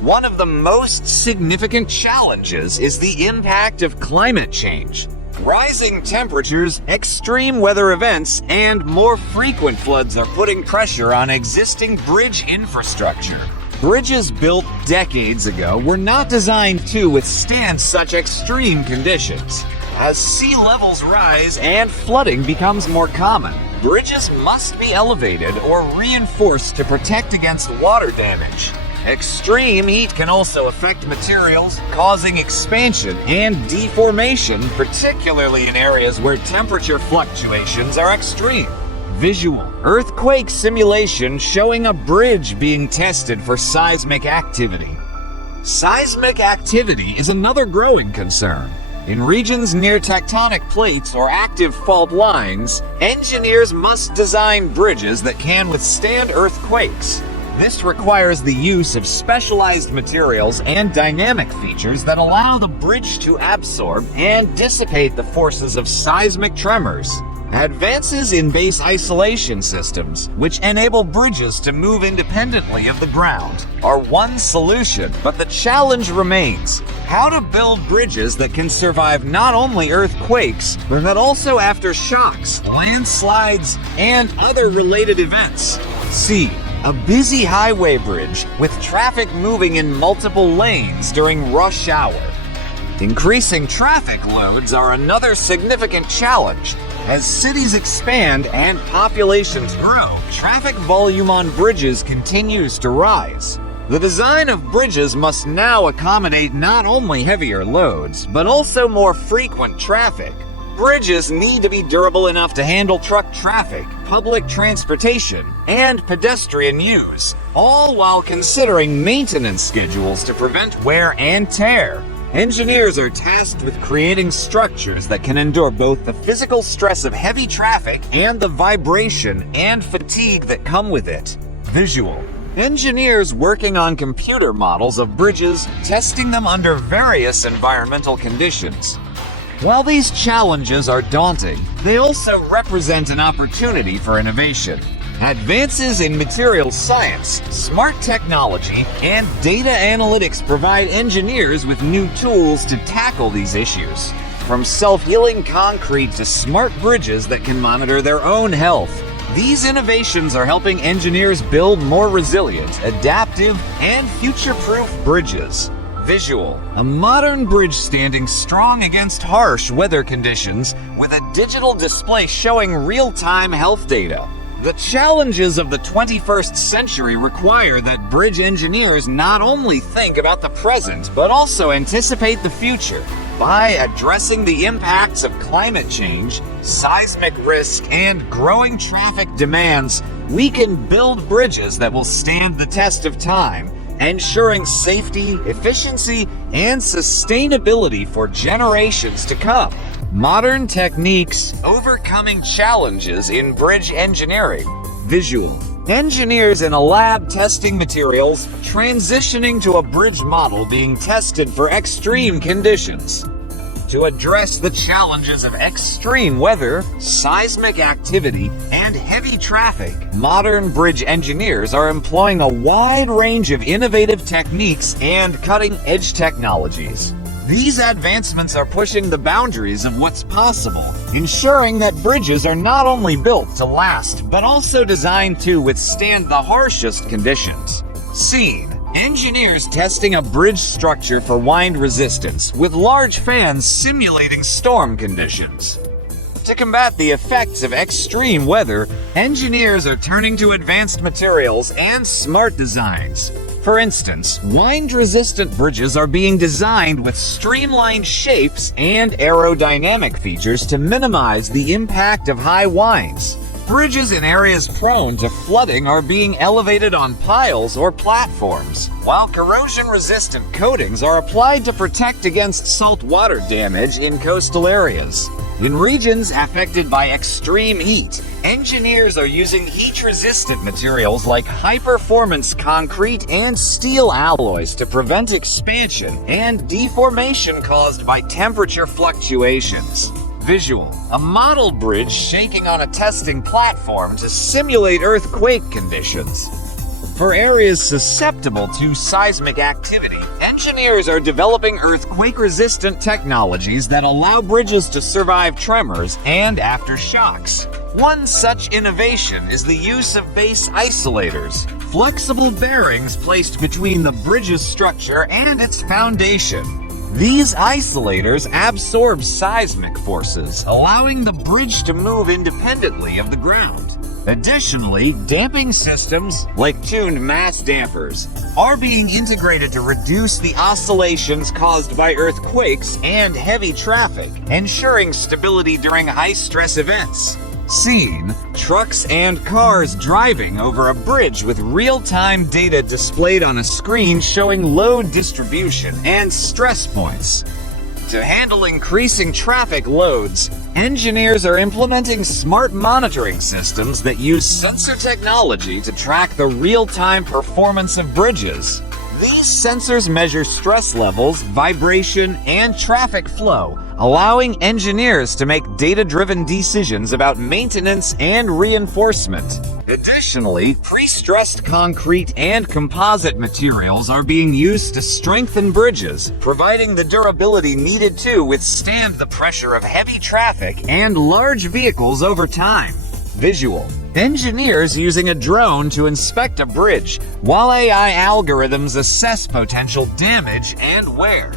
One of the most significant challenges is the impact of climate change. Rising temperatures, extreme weather events, and more frequent floods are putting pressure on existing bridge infrastructure. Bridges built decades ago were not designed to withstand such extreme conditions. As sea levels rise and flooding becomes more common, bridges must be elevated or reinforced to protect against water damage. Extreme heat can also affect materials, causing expansion and deformation, particularly in areas where temperature fluctuations are extreme. Visual: earthquake simulation showing a bridge being tested for seismic activity. Seismic activity is another growing concern. In regions near tectonic plates or active fault lines, engineers must design bridges that can withstand earthquakes. This requires the use of specialized materials and dynamic features that allow the bridge to absorb and dissipate the forces of seismic tremors. Advances in base isolation systems, which enable bridges to move independently of the ground, are one solution, but the challenge remains: how to build bridges that can survive not only earthquakes, but that also aftershocks, landslides, and other related events. C: a busy highway bridge with traffic moving in multiple lanes during rush hour. Increasing traffic loads are another significant challenge. As cities expand and populations grow, traffic volume on bridges continues to rise. The design of bridges must now accommodate not only heavier loads, but also more frequent traffic. Bridges need to be durable enough to handle truck traffic, public transportation, and pedestrian use, all while considering maintenance schedules to prevent wear and tear. Engineers are tasked with creating structures that can endure both the physical stress of heavy traffic and the vibration and fatigue that come with it. Visual: engineers working on computer models of bridges, testing them under various environmental conditions. While these challenges are daunting, they also represent an opportunity for innovation. Advances in materials science, smart technology, and data analytics provide engineers with new tools to tackle these issues. From self-healing concrete to smart bridges that can monitor their own health, these innovations are helping engineers build more resilient, adaptive, and future-proof bridges. Visual: a modern bridge standing strong against harsh weather conditions with a digital display showing real-time health data. The challenges of the 21st century require that bridge engineers not only think about the present, but also anticipate the future. By addressing the impacts of climate change, seismic risk, and growing traffic demands, we can build bridges that will stand the test of time, ensuring safety, efficiency, and sustainability for generations to come. Modern techniques overcoming challenges in bridge engineering. Visual. Engineers in a lab testing materials, transitioning to a bridge model being tested for extreme conditions. To address the challenges of extreme weather, seismic activity, and heavy traffic, modern bridge engineers are employing a wide range of innovative techniques and cutting-edge technologies. These advancements are pushing the boundaries of what's possible, ensuring that bridges are not only built to last, but also designed to withstand the harshest conditions. Scene. Engineers testing a bridge structure for wind resistance, with large fans simulating storm conditions. To combat the effects of extreme weather, engineers are turning to advanced materials and smart designs. For instance, wind-resistant bridges are being designed with streamlined shapes and aerodynamic features to minimize the impact of high winds. Bridges in areas prone to flooding are being elevated on piles or platforms, while corrosion-resistant coatings are applied to protect against saltwater damage in coastal areas. In regions affected by extreme heat, engineers are using heat-resistant materials like high-performance concrete and steel alloys to prevent expansion and deformation caused by temperature fluctuations. Visual. A model bridge shaking on a testing platform to simulate earthquake conditions. For areas susceptible to seismic activity, engineers are developing earthquake-resistant technologies that allow bridges to survive tremors and aftershocks. One such innovation is the use of base isolators, flexible bearings placed between the bridge's structure and its foundation. These isolators absorb seismic forces, allowing the bridge to move independently of the ground. Additionally, damping systems, like tuned mass dampers, are being integrated to reduce the oscillations caused by earthquakes and heavy traffic, ensuring stability during high-stress events. Scene. Trucks and cars driving over a bridge with real-time data displayed on a screen showing load distribution and stress points. To handle increasing traffic loads, engineers are implementing smart monitoring systems that use sensor technology to track the real-time performance of bridges. These sensors measure stress levels, vibration, and traffic flow, allowing engineers to make data-driven decisions about maintenance and reinforcement. Additionally, pre-stressed concrete and composite materials are being used to strengthen bridges, providing the durability needed to withstand the pressure of heavy traffic and large vehicles over time. Visual. Engineers using a drone to inspect a bridge, while AI algorithms assess potential damage and wear.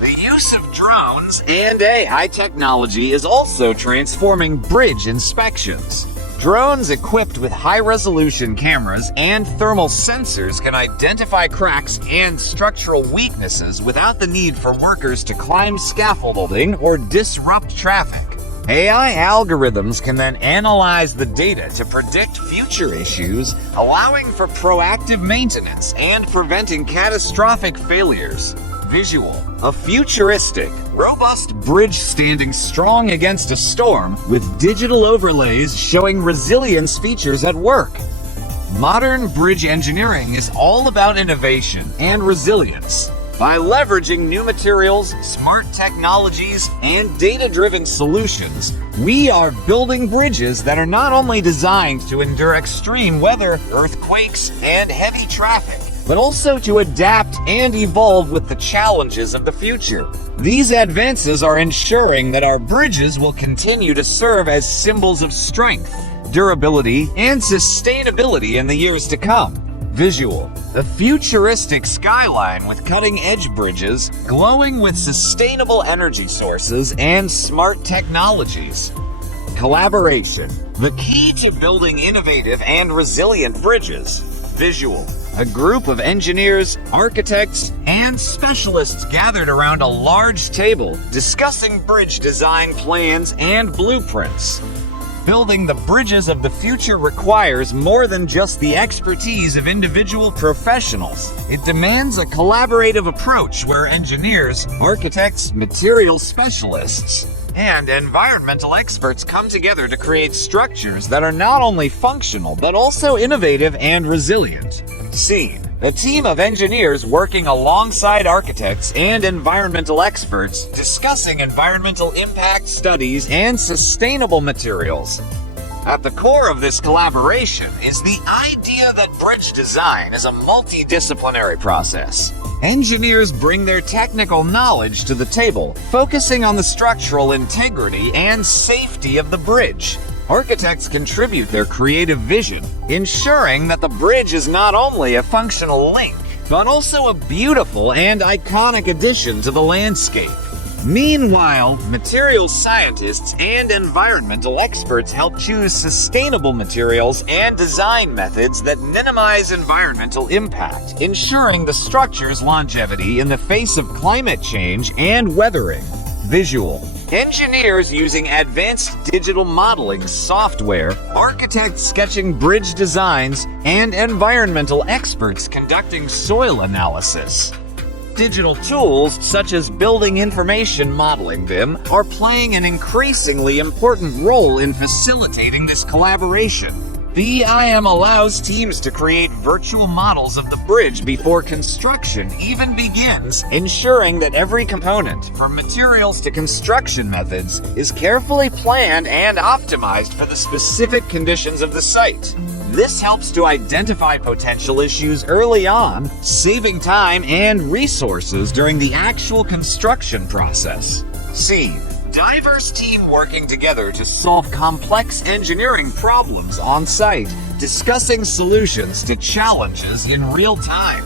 The use of drones and AI technology is also transforming bridge inspections. Drones equipped with high-resolution cameras and thermal sensors can identify cracks and structural weaknesses without the need for workers to climb scaffolding or disrupt traffic. AI algorithms can then analyze the data to predict future issues, allowing for proactive maintenance and preventing catastrophic failures. Visual. A futuristic, robust bridge standing strong against a storm with digital overlays showing resilience features at work. Modern bridge engineering is all about innovation and resilience. By leveraging new materials, smart technologies, and data-driven solutions, we are building bridges that are not only designed to endure extreme weather, earthquakes, and heavy traffic, but also to adapt and evolve with the challenges of the future. These advances are ensuring that our bridges will continue to serve as symbols of strength, durability, and sustainability in the years to come. Visual. A futuristic skyline with cutting-edge bridges, glowing with sustainable energy sources and smart technologies. Collaboration. The key to building innovative and resilient bridges. Visual. A group of engineers, architects, and specialists gathered around a large table discussing bridge design plans and blueprints. Building the bridges of the future requires more than just the expertise of individual professionals. It demands a collaborative approach where engineers, architects, material specialists, and environmental experts come together to create structures that are not only functional but also innovative and resilient. Scene: a team of engineers working alongside architects and environmental experts discussing environmental impact studies and sustainable materials. At the core of this collaboration is the idea that bridge design is a multidisciplinary process. Engineers bring their technical knowledge to the table, focusing on the structural integrity and safety of the bridge. Architects contribute their creative vision, ensuring that the bridge is not only a functional link, but also a beautiful and iconic addition to the landscape. Meanwhile, material scientists and environmental experts help choose sustainable materials and design methods that minimize environmental impact, ensuring the structure's longevity in the face of climate change and weathering. Visual: engineers using advanced digital modeling software, architects sketching bridge designs, and environmental experts conducting soil analysis. Digital tools such as building information modeling BIM are playing an increasingly important role in facilitating this collaboration. BIM allows teams to create virtual models of the bridge before construction even begins, ensuring that every component, from materials to construction methods, is carefully planned and optimized for the specific conditions of the site. This helps to identify potential issues early on, saving time and resources during the actual construction process. Scene: diverse team working together to solve complex engineering problems on site, discussing solutions to challenges in real time.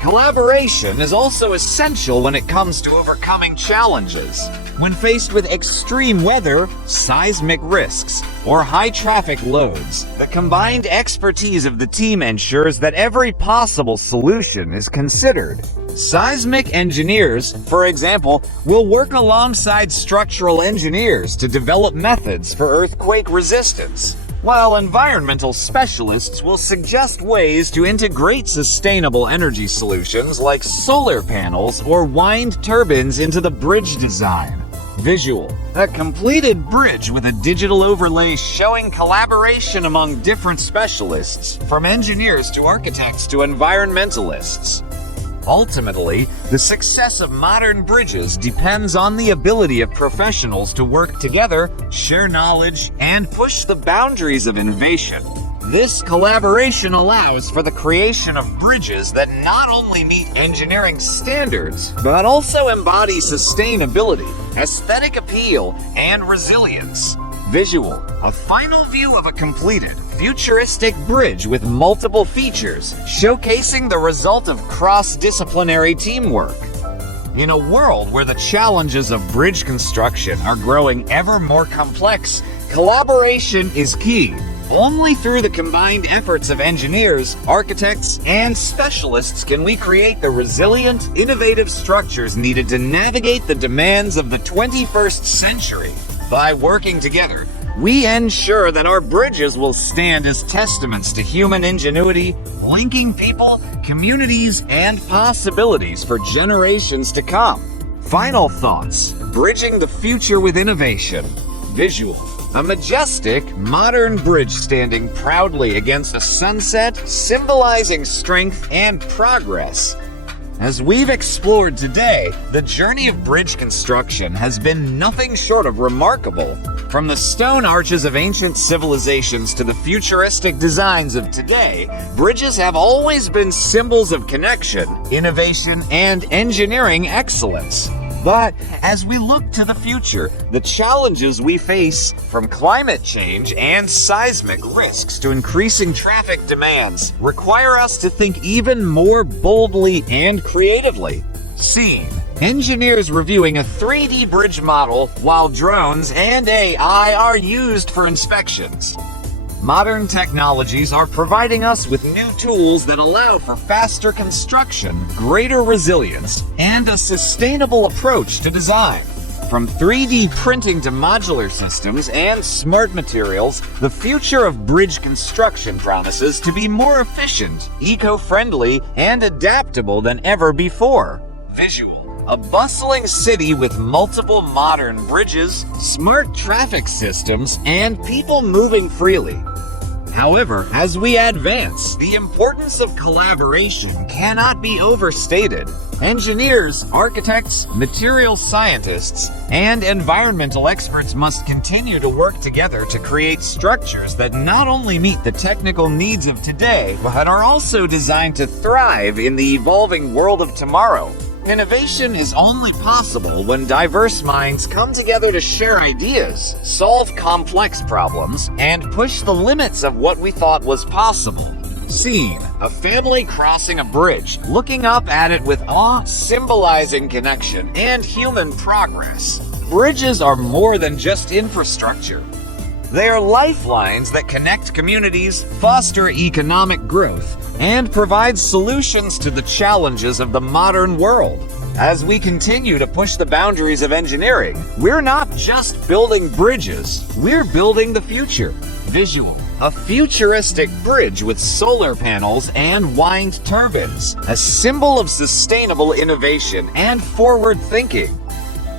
Collaboration is also essential when it comes to overcoming challenges. When faced with extreme weather, seismic risks, or high traffic loads, the combined expertise of the team ensures that every possible solution is considered. Seismic engineers, for example, will work alongside structural engineers to develop methods for earthquake resistance, while environmental specialists will suggest ways to integrate sustainable energy solutions like solar panels or wind turbines into the bridge design. Visual: a completed bridge with a digital overlay showing collaboration among different specialists, from engineers to architects to environmentalists. Ultimately, the success of modern bridges depends on the ability of professionals to work together, share knowledge, and push the boundaries of innovation. This collaboration allows for the creation of bridges that not only meet engineering standards, but also embody sustainability, aesthetic appeal, and resilience. Visual: a final view of a completed, futuristic bridge with multiple features, showcasing the result of cross-disciplinary teamwork. In a world where the challenges of bridge construction are growing ever more complex, collaboration is key. Only through the combined efforts of engineers, architects, and specialists can we create the resilient, innovative structures needed to navigate the demands of the 21st century. By working together, we ensure that our bridges will stand as testaments to human ingenuity, linking people, communities, and possibilities for generations to come. Final thoughts: bridging the future with innovation. Visual: a majestic, modern bridge standing proudly against a sunset, symbolizing strength and progress. As we've explored today, the journey of bridge construction has been nothing short of remarkable. From the stone arches of ancient civilizations to the futuristic designs of today, bridges have always been symbols of connection, innovation, and engineering excellence. But as we look to the future, the challenges we face, from climate change and seismic risks to increasing traffic demands, require us to think even more boldly and creatively. Scene: engineers reviewing a 3D bridge model while drones and AI are used for inspections. Modern technologies are providing us with new tools that allow for faster construction, greater resilience, and a sustainable approach to design. From 3D printing to modular systems and smart materials, the future of bridge construction promises to be more efficient, eco-friendly, and adaptable than ever before. Visual. A bustling city with multiple modern bridges, smart traffic systems, and people moving freely. However, as we advance, the importance of collaboration cannot be overstated. Engineers, architects, material scientists, and environmental experts must continue to work together to create structures that not only meet the technical needs of today, but are also designed to thrive in the evolving world of tomorrow. Innovation is only possible when diverse minds come together to share ideas, solve complex problems, and push the limits of what we thought was possible. Scene: a family crossing a bridge, looking up at it with awe, symbolizing connection and human progress. Bridges are more than just infrastructure. They are lifelines that connect communities, foster economic growth, and provide solutions to the challenges of the modern world. As we continue to push the boundaries of engineering, we're not just building bridges, we're building the future. Visual: a futuristic bridge with solar panels and wind turbines, a symbol of sustainable innovation and forward thinking.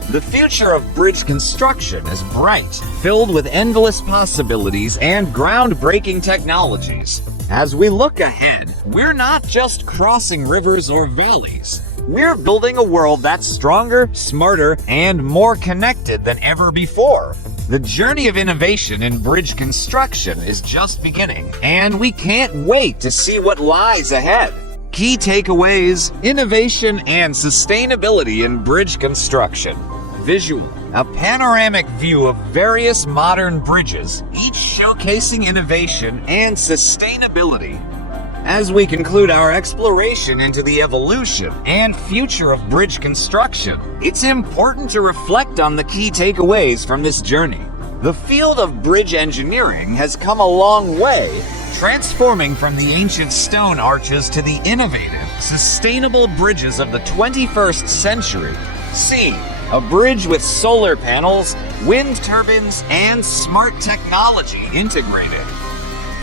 The future of bridge construction is bright, filled with endless possibilities and groundbreaking technologies. As we look ahead, we're not just crossing rivers or valleys. We're building a world that's stronger, smarter, and more connected than ever before. The journey of innovation in bridge construction is just beginning, and we can't wait to see what lies ahead. Key takeaways: innovation and sustainability in bridge construction. Visual: a panoramic view of various modern bridges, each showcasing innovation and sustainability. As we conclude our exploration into the evolution and future of bridge construction, it's important to reflect on the key takeaways from this journey. The field of bridge engineering has come a long way, transforming from the ancient stone arches to the innovative, sustainable bridges of the 21st century. See: a bridge with solar panels, wind turbines, and smart technology integrated.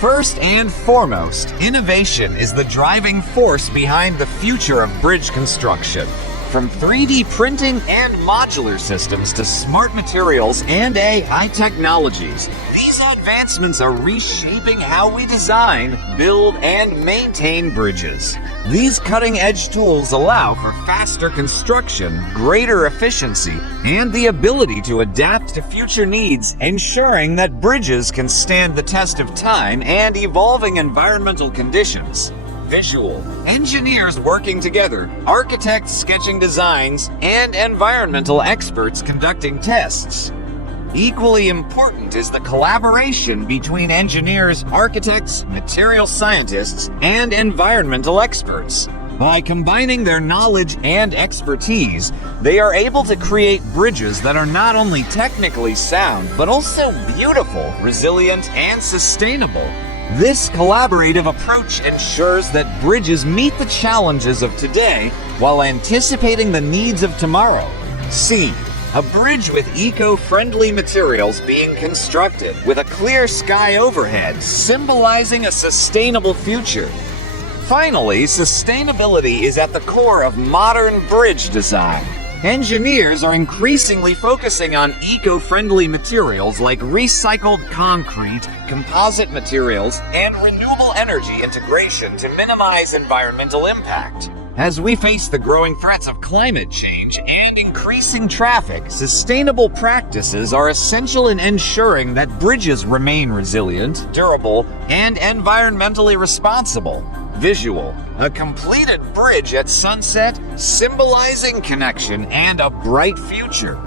First and foremost, innovation is the driving force behind the future of bridge construction. From 3D printing and modular systems to smart materials and AI technologies, these advancements are reshaping how we design, build, and maintain bridges. These cutting-edge tools allow for faster construction, greater efficiency, and the ability to adapt to future needs, ensuring that bridges can stand the test of time and evolving environmental conditions. Visual: engineers working together, architects sketching designs, and environmental experts conducting tests. Equally important is the collaboration between engineers, architects, material scientists, and environmental experts. By combining their knowledge and expertise, they are able to create bridges that are not only technically sound, but also beautiful, resilient, and sustainable. This collaborative approach ensures that bridges meet the challenges of today while anticipating the needs of tomorrow. See: a bridge with eco-friendly materials being constructed with a clear sky overhead, symbolizing a sustainable future. Finally, sustainability is at the core of modern bridge design. Engineers are increasingly focusing on eco-friendly materials like recycled concrete, composite materials, and renewable energy integration to minimize environmental impact. As we face the growing threats of climate change and increasing traffic, sustainable practices are essential in ensuring that bridges remain resilient, durable, and environmentally responsible. Visual: a completed bridge at sunset, symbolizing connection and a bright future.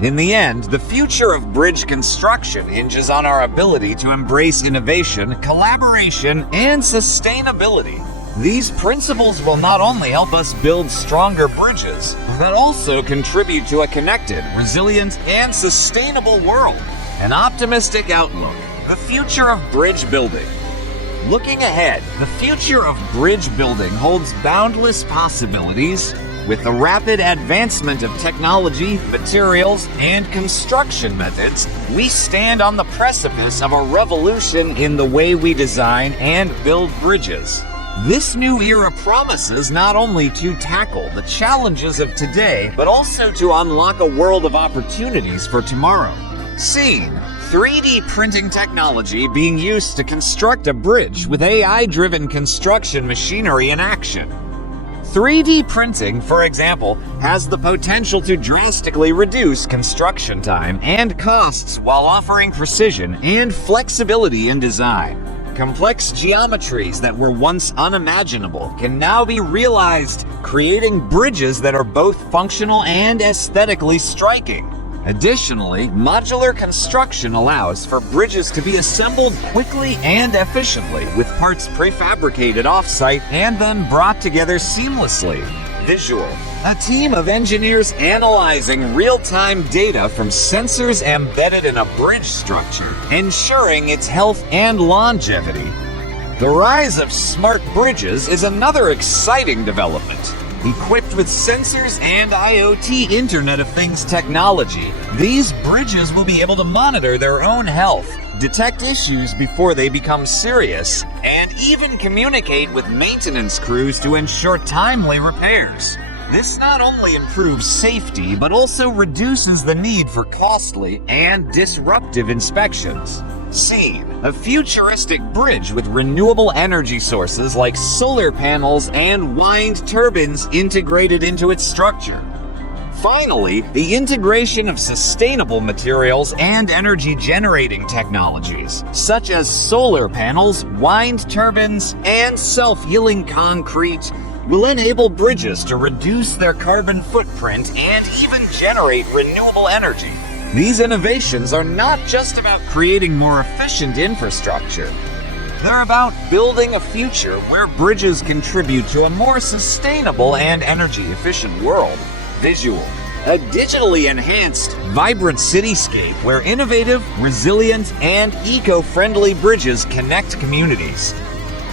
In the end, the future of bridge construction hinges on our ability to embrace innovation, collaboration, and sustainability. These principles will not only help us build stronger bridges, but also contribute to a connected, resilient, and sustainable world. An optimistic outlook, The future of bridge building. Looking ahead, the future of bridge building holds boundless possibilities. With the rapid advancement of technology, materials, and construction methods, we stand on the precipice of a revolution in the way we design and build bridges. This new era promises not only to tackle the challenges of today, but also to unlock a world of opportunities for tomorrow. Scene: 3D printing technology being used to construct a bridge with AI-driven construction machinery in action. 3D printing, for example, has the potential to drastically reduce construction time and costs while offering precision and flexibility in design. Complex geometries that were once unimaginable can now be realized, creating bridges that are both functional and aesthetically striking. Additionally, modular construction allows for bridges to be assembled quickly and efficiently, with parts prefabricated off-site and then brought together seamlessly. Visual: a team of engineers analyzing real-time data from sensors embedded in a bridge structure, ensuring its health and longevity. The rise of smart bridges is another exciting development. Equipped with sensors and IoT Internet of Things technology, these bridges will be able to monitor their own health, detect issues before they become serious, and even communicate with maintenance crews to ensure timely repairs. This not only improves safety, but also reduces the need for costly and disruptive inspections. Scene: a futuristic bridge with renewable energy sources like solar panels and wind turbines integrated into its structure. Finally, the integration of sustainable materials and energy-generating technologies, such as solar panels, wind turbines, and self-healing concrete, will enable bridges to reduce their carbon footprint and even generate renewable energy. These innovations are not just about creating more efficient infrastructure. They're about building a future where bridges contribute to a more sustainable and energy-efficient world. Visual: a digitally enhanced, vibrant cityscape where innovative, resilient, and eco-friendly bridges connect communities.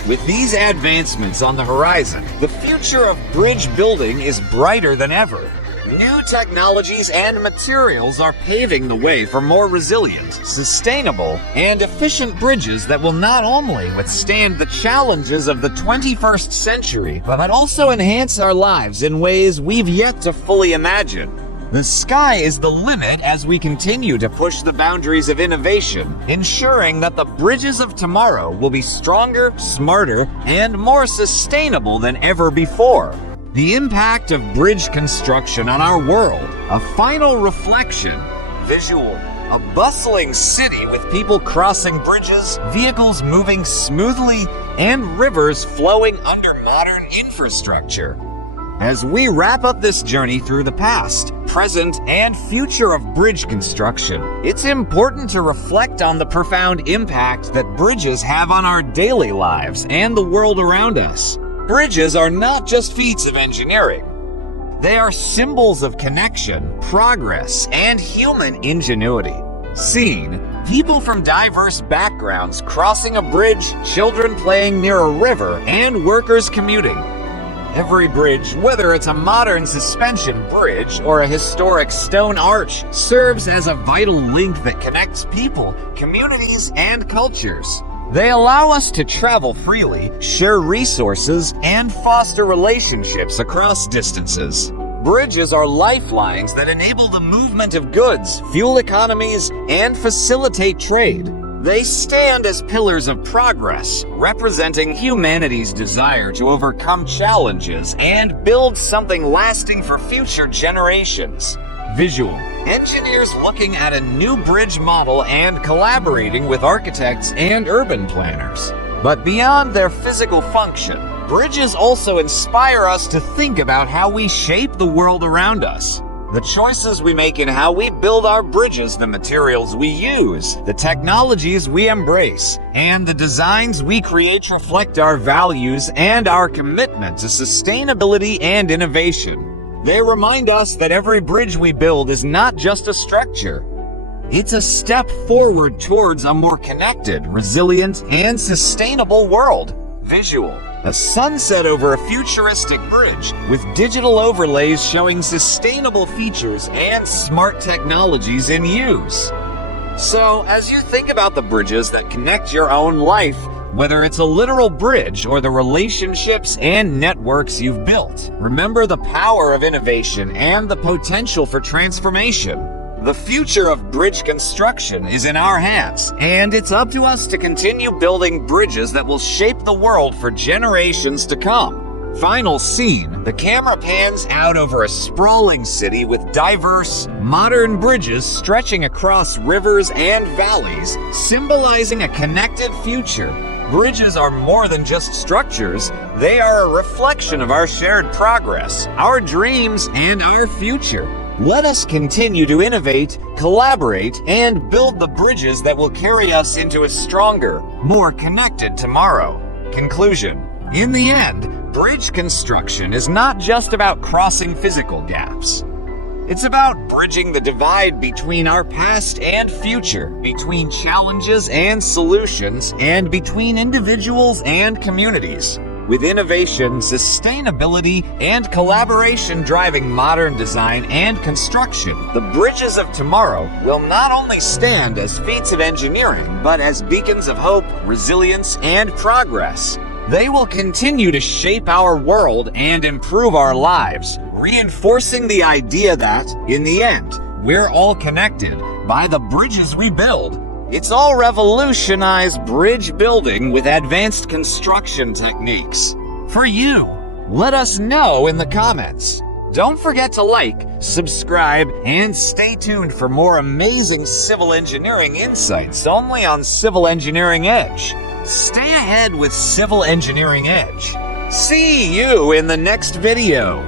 With these advancements on the horizon, the future of bridge building is brighter than ever. New technologies and materials are paving the way for more resilient, sustainable, and efficient bridges that will not only withstand the challenges of the 21st century, but also enhance our lives in ways we've yet to fully imagine. The sky is the limit as we continue to push the boundaries of innovation, ensuring that the bridges of tomorrow will be stronger, smarter, and more sustainable than ever before. The impact of bridge construction on our world, a final reflection. Visual: a bustling city with people crossing bridges, vehicles moving smoothly, and rivers flowing under modern infrastructure. As we wrap up this journey through the past, present, and future of bridge construction, it's important to reflect on the profound impact that bridges have on our daily lives and the world around us. Bridges are not just feats of engineering. They are symbols of connection, progress, and human ingenuity. Scene: people from diverse backgrounds crossing a bridge, children playing near a river, and workers commuting. Every bridge, whether it's a modern suspension bridge or a historic stone arch, serves as a vital link that connects people, communities, and cultures. They allow us to travel freely, share resources, and foster relationships across distances. Bridges are lifelines that enable the movement of goods, fuel economies, and facilitate trade. They stand as pillars of progress, representing humanity's desire to overcome challenges and build something lasting for future generations. Visual: engineers looking at a new bridge model and collaborating with architects and urban planners. But beyond their physical function, bridges also inspire us to think about how we shape the world around us. The choices we make in how we build our bridges, the materials we use, the technologies we embrace, and the designs we create reflect our values and our commitment to sustainability and innovation. They remind us that every bridge we build is not just a structure. It's a step forward towards a more connected, resilient, and sustainable world. Visual: a sunset over a futuristic bridge with digital overlays showing sustainable features and smart technologies in use. So, as you think about the bridges that connect your own life, whether it's a literal bridge or the relationships and networks you've built, remember the power of innovation and the potential for transformation. The future of bridge construction is in our hands, and it's up to us to continue building bridges that will shape the world for generations to come. Final scene: the camera pans out over a sprawling city with diverse, modern bridges stretching across rivers and valleys, symbolizing a connected future. Bridges are more than just structures. They are a reflection of our shared progress, our dreams, and our future. Let us continue to innovate, collaborate, and build the bridges that will carry us into a stronger, more connected tomorrow. Conclusion: in the end, bridge construction is not just about crossing physical gaps. It's about bridging the divide between our past and future, between challenges and solutions, and between individuals and communities. With innovation, sustainability, and collaboration driving modern design and construction, the bridges of tomorrow will not only stand as feats of engineering, but as beacons of hope, resilience, and progress. They will continue to shape our world and improve our lives, reinforcing the idea that, in the end, we're all connected by the bridges we build. It's all revolutionized bridge building with advanced construction techniques. For you, let us know in the comments. Don't forget to like, subscribe, and stay tuned for more amazing civil engineering insights only on Civil Engineering Edge. Stay ahead with Civil Engineering Edge. See you in the next video.